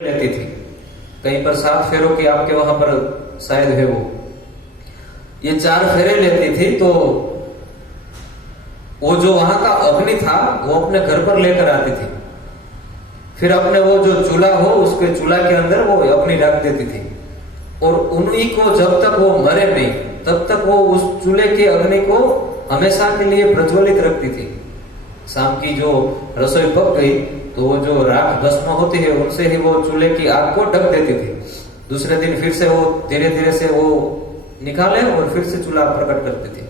लेती थी। कहीं पर 7 फेरों की आपके वहां पर शायद है वो, ये 4 फेरे लेती थी। तो वो जो वहां का अग्नि था वो अपने घर पर लेकर आती थी। फिर अपने वो जो चूल्हा हो उसके चूल्हा के अंदर वो अग्नि रख देती थी और उन्हीं को जब तक वो मरे नहीं तब तक वो उस चूल्हे की अग्नि को हमेशा के लिए प्रज्वलित रखती थी। शाम की जो रसोई पक गई तो वो जो राख भस्म होती है उनसे ही वो चूल्हे की आग को ढक देती थी। दूसरे दिन फिर से वो धीरे धीरे से वो निकाले और फिर से चूल्हा प्रकट करती थी।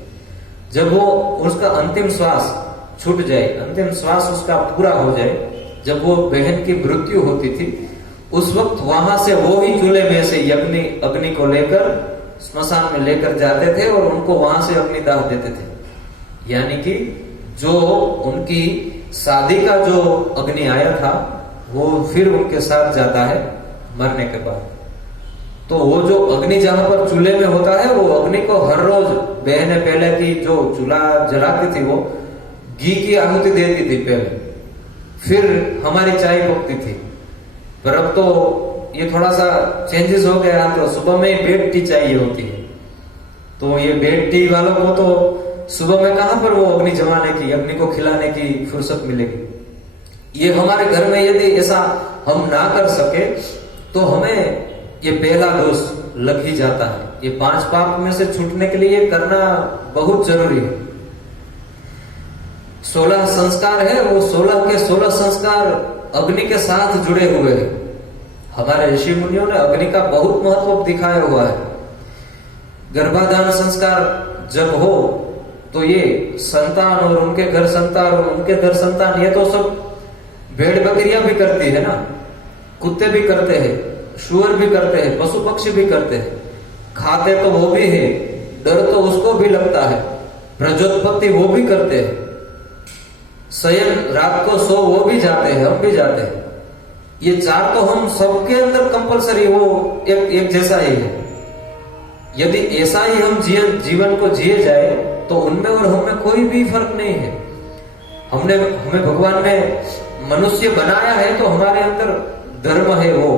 जब वो उसका अंतिम श्वास छूट जाए, अंतिम श्वास उसका पूरा हो जाए, जब वो बहन की मृत्यु होती थी उस वक्त वहां से वो ही चूल्हे में से अग्नि को लेकर स्मशान में लेकर जाते थे और उनको वहां से अग्निदाह देते थे। यानी कि जो उनकी शादी का जो अग्नि आया था वो फिर उनके साथ जाता है मरने के बाद। तो वो जो अग्नि जहां पर चूल्हे में होता है वो अग्नि को हर रोज बहनें पहले की जो चूल्हा जलाती थी वो घी की आहुति देती थी पहले, फिर हमारी चाय पकती थी। पर अब तो ये थोड़ा सा चेंजेस हो गया, तो सुबह में बेड टी चाहिए होती है। तो ये बेड टी वालों को तो सुबह में कहां पर वो अग्नि जमाने की, अग्नि को खिलाने की फुर्सत मिलेगी। ये हमारे घर में यदि ऐसा हम ना कर सके तो हमें ये पहला दोष लग ही जाता है। ये 5 पाप में से छूटने के लिए करना बहुत जरूरी है। 16 संस्कार है, वो 16 के 16 संस्कार अग्नि के साथ जुड़े हुए हैं। हमारे ऋषि मुनियों ने अग्नि का बहुत महत्व दिखाया हुआ है। गर्भाधान संस्कार जब हो तो ये संतान और उनके घर संतान और उनके घर संतान, ये तो सब भेड़ बकरियां भी करती है ना, कुत्ते भी करते हैं, शुअर भी करते हैं, पशु पक्षी भी करते हैं, खाते तो वो भी है, डर तो उसको भी लगता है, प्रजोत्पत्ति वो भी करते हैं, शयन रात को सो वो भी जाते हैं, हम भी जाते हैं। ये 4 तो हम सबके अंदर कंपलसरी वो एक जैसा ही है। यदि ऐसा ही हम जीवन को जिए जाए तो उनमें और हमें कोई भी फर्क नहीं है। हमें भगवान ने मनुष्य बनाया है तो हमारे अंदर धर्म है, वो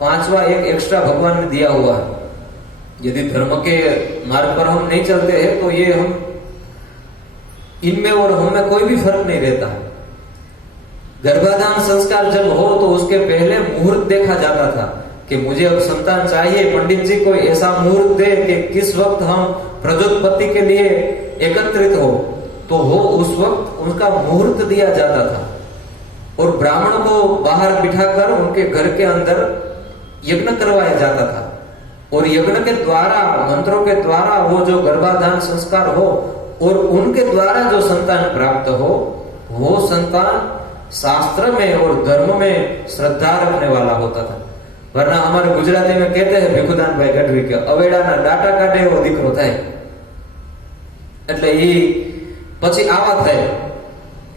5वां एक एक्स्ट्रा भगवान ने दिया हुआ है। यदि धर्म के मार्ग पर हम नहीं चलते हैं तो ये हम इनमें और हमें कोई भी फर्क नहीं रहता है। गर्भाधान संस्कार जब हो तो उसके पहले मुहूर्त देखा जाता था कि मुझे अब संतान चाहिए, पंडित जी कोई ऐसा मुहूर्त दे कि किस वक्त हम प्रजोत्पत्ति के लिए एकत्रित हो, तो वो उस वक्त उनका मुहूर्त दिया जाता था और ब्राह्मण को बाहर बिठाकर उनके घर के अंदर यज्ञ करवाया जाता था और यज्ञ के द्वारा, मंत्रों के द्वारा वो जो गर्भाधान संस्कार हो और उनके द्वारा जो संतान प्राप्त हो, वो संतान शास्त्र में और धर्म में श्रद्धा रखने वाला होता था। वरना हमारे गुजराती में कहते हैं ભીખુદાન ભાઈ ગઢવી કે અવેડાના ડાટા કાઢે એવો દીકરો થાય। એટલે એ પછી આવા થાય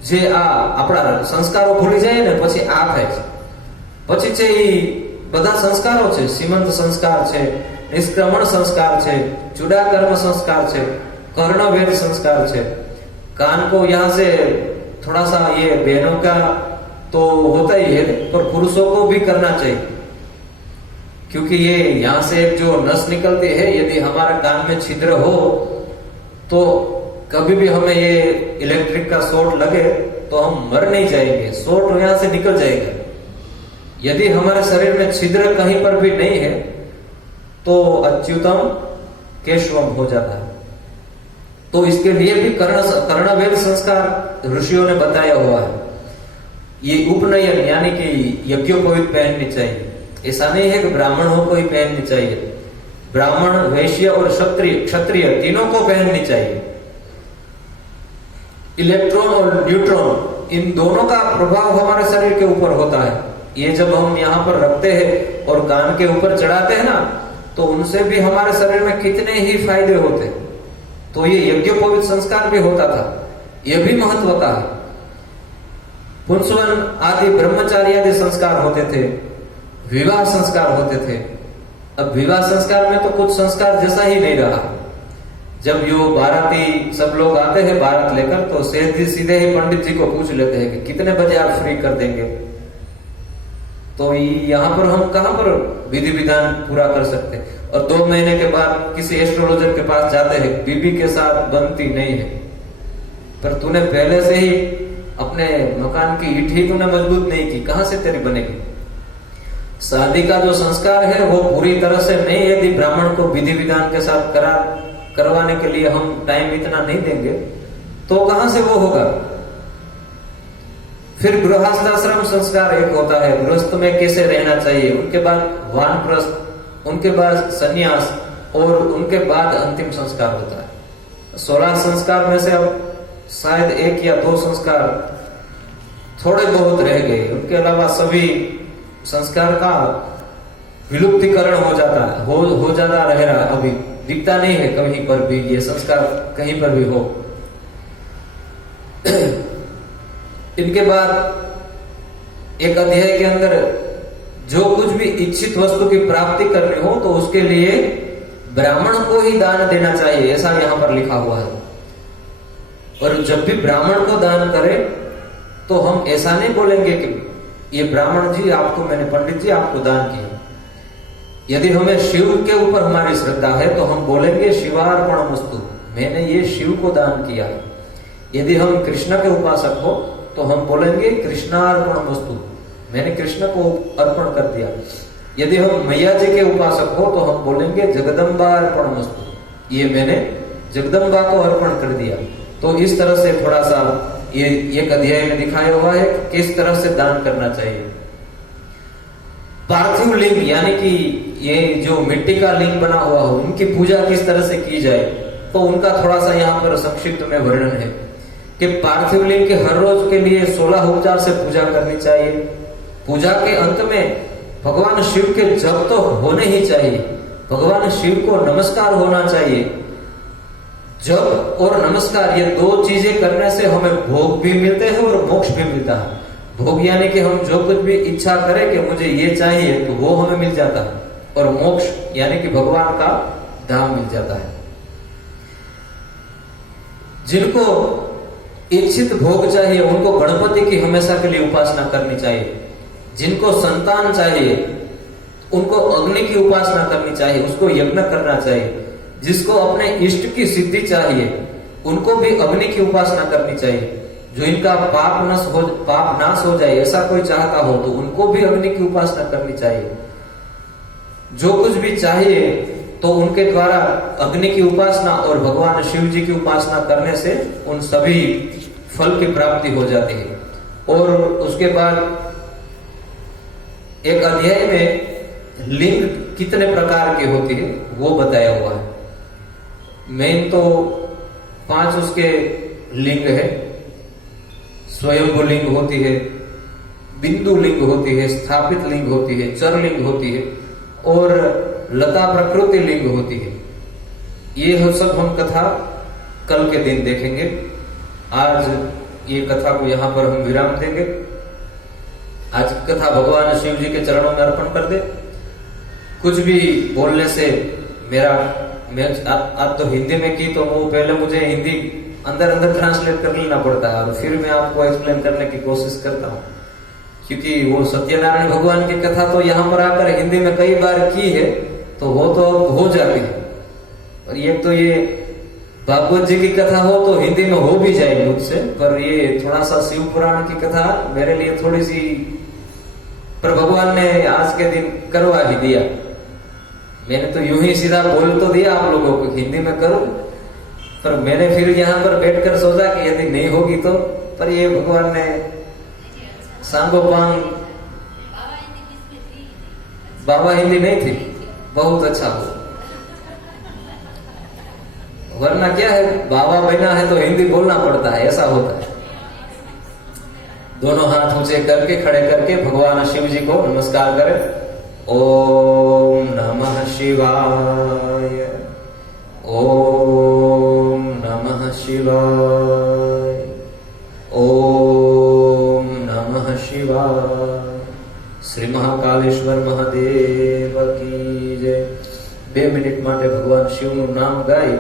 જે આ આપણા સંસ્કારો ભૂલી જાય ને પછી આ થાય છે। પછી છે એ બધા સંસ્કારો છે, सीमंत संस्कार છે, निष्क्रमण संस्कार છે, चूड़ा कर्म संस्कार છે, कर्णवेद संस्कार છે। कान को यहाँ से थोड़ा सा ये बहनों का तो होता ही है पर पुरुषों को भी करना चाहिए, क्योंकि ये यहाँ से एक जो नस निकलती है, यदि हमारा कान में छिद्र हो तो कभी भी हमें ये इलेक्ट्रिक का शॉर्ट लगे तो हम मर नहीं जाएंगे, शॉर्ट यहाँ से निकल जाएगा। यदि हमारे शरीर में छिद्र कहीं पर भी नहीं है तो अच्युतम केशवम हो जाता है। तो इसके लिए भी कर्णवेद संस्कार ऋषियों ने बताया हुआ है। ये उपनयन यानी कि यज्ञोपवीत पहननी चाहिए। ऐसा नहीं है कि ब्राह्मणों को ही पहननी चाहिए, ब्राह्मण, वैश्य और क्षत्रिय तीनों को पहननी चाहिए। इलेक्ट्रॉन और न्यूट्रॉन इन दोनों का प्रभाव हमारे शरीर के ऊपर होता है। ये जब हम यहाँ पर रखते हैं और कान के ऊपर चढ़ाते हैं ना तो उनसे भी हमारे शरीर में कितने ही फायदे होते। तो ये यज्ञोपवीत संस्कार भी होता था, ये भी महत्व का है। पुंसवन आदि ब्रह्मचारी आदि संस्कार होते थे, विवाह संस्कार होते थे। अब विवाह संस्कार में तो कुछ संस्कार जैसा ही नहीं रहा। जब यो बाराती सब लोग आते हैं बारात लेकर तो सीधे ही पंडित जी को पूछ लेते हैं कि कितने बजे आप फ्री कर देंगे। तो यहाँ पर हम कहाँ पर विधि विधान पूरा कर सकते? और 2 महीने के बाद किसी एस्ट्रोलॉजर के पास जाते हैं, बीबी के साथ बनती नहीं है। पर तूने पहले से ही अपने मकान की ईंट ही तूने मजबूत नहीं की, कहां से तेरी बनेगी? शादी का जो संस्कार है वो पूरी तरह से नहीं, यदि ब्राह्मण को विधि विधान के साथ करवाने के लिए हम टाइम इतना नहीं देंगे तो कहां से वो होगा? फिर गृहस्थाश्रम संस्कार एक होता है, गृहस्थ में कैसे रहना चाहिए, उनके बाद वानप्रस्थ, उनके बाद सन्यास और उनके बाद अंतिम संस्कार होता है। 16 संस्कार में से अब शायद 1 या 2 संस्कार थोड़े बहुत रह गए, उनके अलावा सभी संस्कार का विलुप्तीकरण हो जाता है, हो जाता रह रहा, अभी दिखता नहीं है कहीं पर भी ये संस्कार कहीं पर भी हो। इनके बाद एक अध्याय के अंदर जो कुछ भी इच्छित वस्तु की प्राप्ति करनी हो तो उसके लिए ब्राह्मण को ही दान देना चाहिए, ऐसा यहां पर लिखा हुआ है। और जब भी ब्राह्मण को दान करें तो हम ऐसा नहीं बोलेंगे कि ये ब्राह्मण जी आपको, मैंने पंडित जी आपको दान किया। यदि हमें शिव के ऊपर हमारी श्रद्धा है तो हम बोलेंगे शिवार्पणमस्तु, मैंने ये शिव को दान किया। यदि हम कृष्ण के उपासक हो तो हम बोलेंगे कृष्णार्पणमस्तु, मैंने कृष्ण को अर्पण कर दिया। यदि हम मैया जी के उपासक हो तो हम बोलेंगे जगदम्बार्पणमस्तु, ये मैंने जगदम्बा को अर्पण कर दिया। तो इस तरह से थोड़ा सा ये एक अध्याय में दिखाया हुआ है कि किस तरह से दान करना चाहिए। पार्थिव लिंग यानी कि ये जो मिट्टी का लिंग बना हुआ हो, इनकी पूजा किस तरह से की जाए, तो उनका थोड़ा सा यहाँ पर संक्षिप्त में वर्णन है कि पार्थिव लिंग के हर रोज के लिए 16 उपचार से पूजा करनी चाहिए। पूजा के अंत में भगवान शिव के जप तो होने ही चाहिए, भगवान शिव को नमस्कार होना चाहिए। जप और नमस्कार ये 2 चीजें करने से हमें भोग भी मिलते हैं और मोक्ष भी मिलता है। भोग यानी कि हम जो कुछ भी इच्छा करें कि मुझे ये चाहिए तो वो हमें मिल जाता है, और मोक्ष यानी कि भगवान का धाम मिल जाता है। जिनको इच्छित भोग चाहिए उनको गणपति की हमेशा के लिए उपासना करनी चाहिए। जिनको संतान चाहिए उनको अग्नि की उपासना करनी चाहिए, उसको यज्ञ करना चाहिए। जिसको अपने इष्ट की सिद्धि चाहिए उनको भी अग्नि की उपासना करनी चाहिए। जो इनका पाप नाश हो जाए ऐसा कोई चाहता हो तो उनको भी अग्नि की उपासना करनी चाहिए। जो कुछ भी चाहिए तो उनके द्वारा अग्नि की उपासना और भगवान शिव जी की उपासना करने से उन सभी फल की प्राप्ति हो जाती है। और उसके बाद एक अध्याय में लिंग कितने प्रकार की होती है वो बताया हुआ है। मेन तो 5 उसके लिंग है। स्वयंभू लिंग होती है, बिंदु लिंग होती है, स्थापित लिंग होती है, चर लिंग होती है और लता प्रकृति लिंग होती है। ये सब हम कथा कल के दिन देखेंगे। आज ये कथा को यहाँ पर हम विराम देंगे। आज कथा भगवान शिव जी के चरणों में अर्पण कर दे। कुछ भी बोलने से मैं आज तो हिंदी में की तो वो पहले मुझे हिंदी अंदर ट्रांसलेट कर लेना पड़ता है और फिर मैं आपको एक्सप्लेन करने की कोशिश करता हूँ, क्योंकि वो सत्यनारायण भगवान की कथा तो यहाँ पर आकर हिंदी में कई बार की है तो वो तो हो जाती है। और ये तो ये भागवत जी की कथा हो तो हिंदी में हो भी जाए मुझसे, पर ये थोड़ा सा शिव पुराण की कथा मेरे लिए थोड़ी सी, पर भगवान ने आज के दिन करवा ही दिया। मैंने तो यूं ही सीधा बोल तो दिया आप लोगों को हिंदी में करो, पर मैंने फिर यहाँ पर बैठकर सोचा कि यदि नहीं होगी तो, पर ये भगवान ने सांगोपांग, बाबा हिंदी नहीं थी, बहुत अच्छा हो। वरना क्या है, बाबा बना है तो हिंदी बोलना पड़ता है, ऐसा होता है। दोनों हाथ ऊंचे करके खड़े करके भगवान शिव जी को नमस्कार करें। ओम नमः शिवाय, ओम नमः शिवाय, ओम नमः शिवाय। श्री महाकालेश्वर महादेव की जय। 2 મિનિટ માટે ભગવાન શિવનું નામ ગાઈ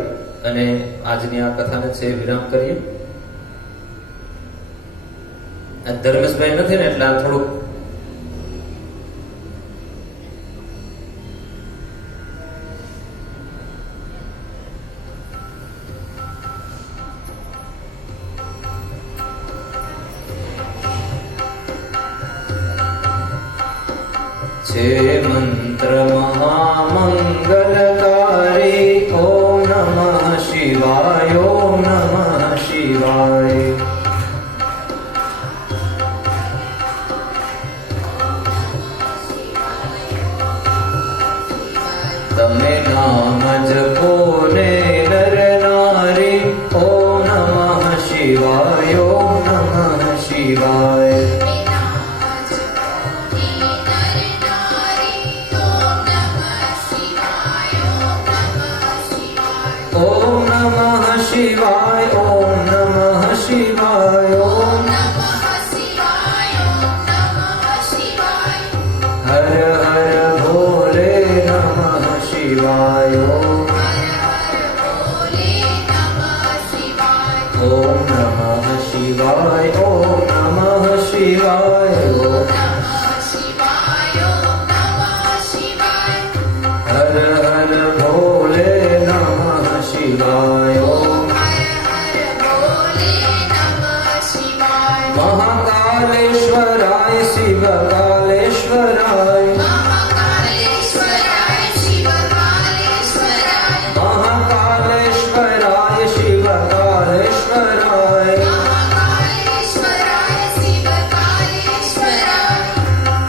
અને આજની આ કથાને છે વિરામ કરીએ। ધર્મેશભાઈ નથી ને એટલે આ થોડુંક छे मंत्र महामंगलकारी। ओम नमः शिवाय, ओम नमः शिवाय। तमे नाम जपो ने नर नारी। ओम नमः शिवाय, ओम नमः शिवाय। ओम नमः शिवाय, ओम नमः शिवाय, ओम हर हर भोले नमः शिवाय। ओम नमः शिवाय, ओम नमः शिवाय, हर हर भोले नमः शिवाय। महाकालेश्वराय शिव कालेश्वराय। महाकालेश्वराय शिव कालेश्वराय।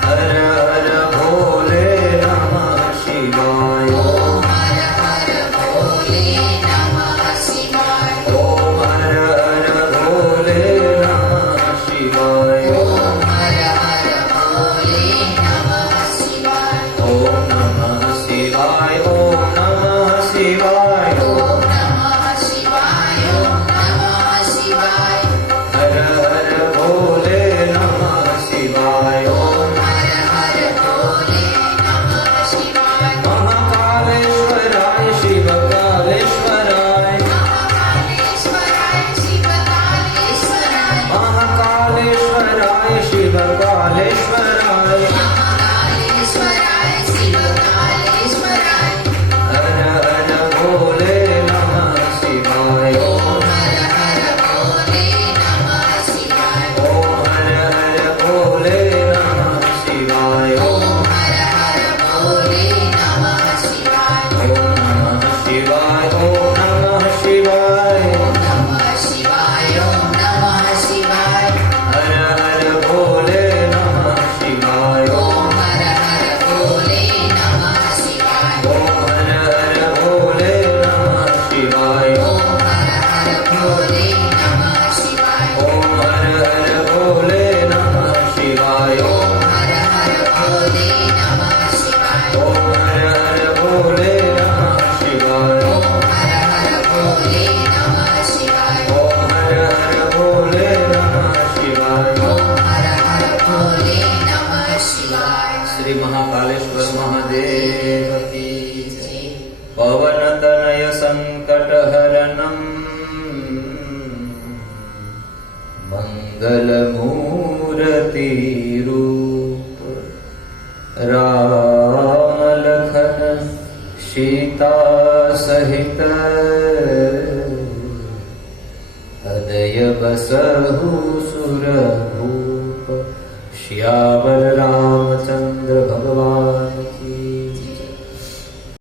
हर हर भोले नमः शिवाय। ओम हर हर भोले नमः शिवाय। ओम नमः शिवाय, ओम नमः शिवाय। हर हर भोले नमः शिवाय। महाकालेश्वराय शिव कालेश्वराय। महाकालेश्वराय शिव कालेश्वराय। हर हर भोले नमः शिवाय। ओम हर हर भोले नमः शिवाय। ओम नमः शिवाय, ओम नमः शिवाय। हर हर भोले नमः शिवाय। ओम हर हर भोले नमः शिवाय। ओम हर हर भोले नमः शिवाय। ओम हर हर भोले नमः शिवाय। ओम हर हर भोले नमः शिवाय। श्री महाकालेश्वर महादेव की जय। पवन तनय संकट हरणम मंगल मूर्ति रूप। राम लखन सीता सहित हृदय बसहु सुर भूप। श्यामल राम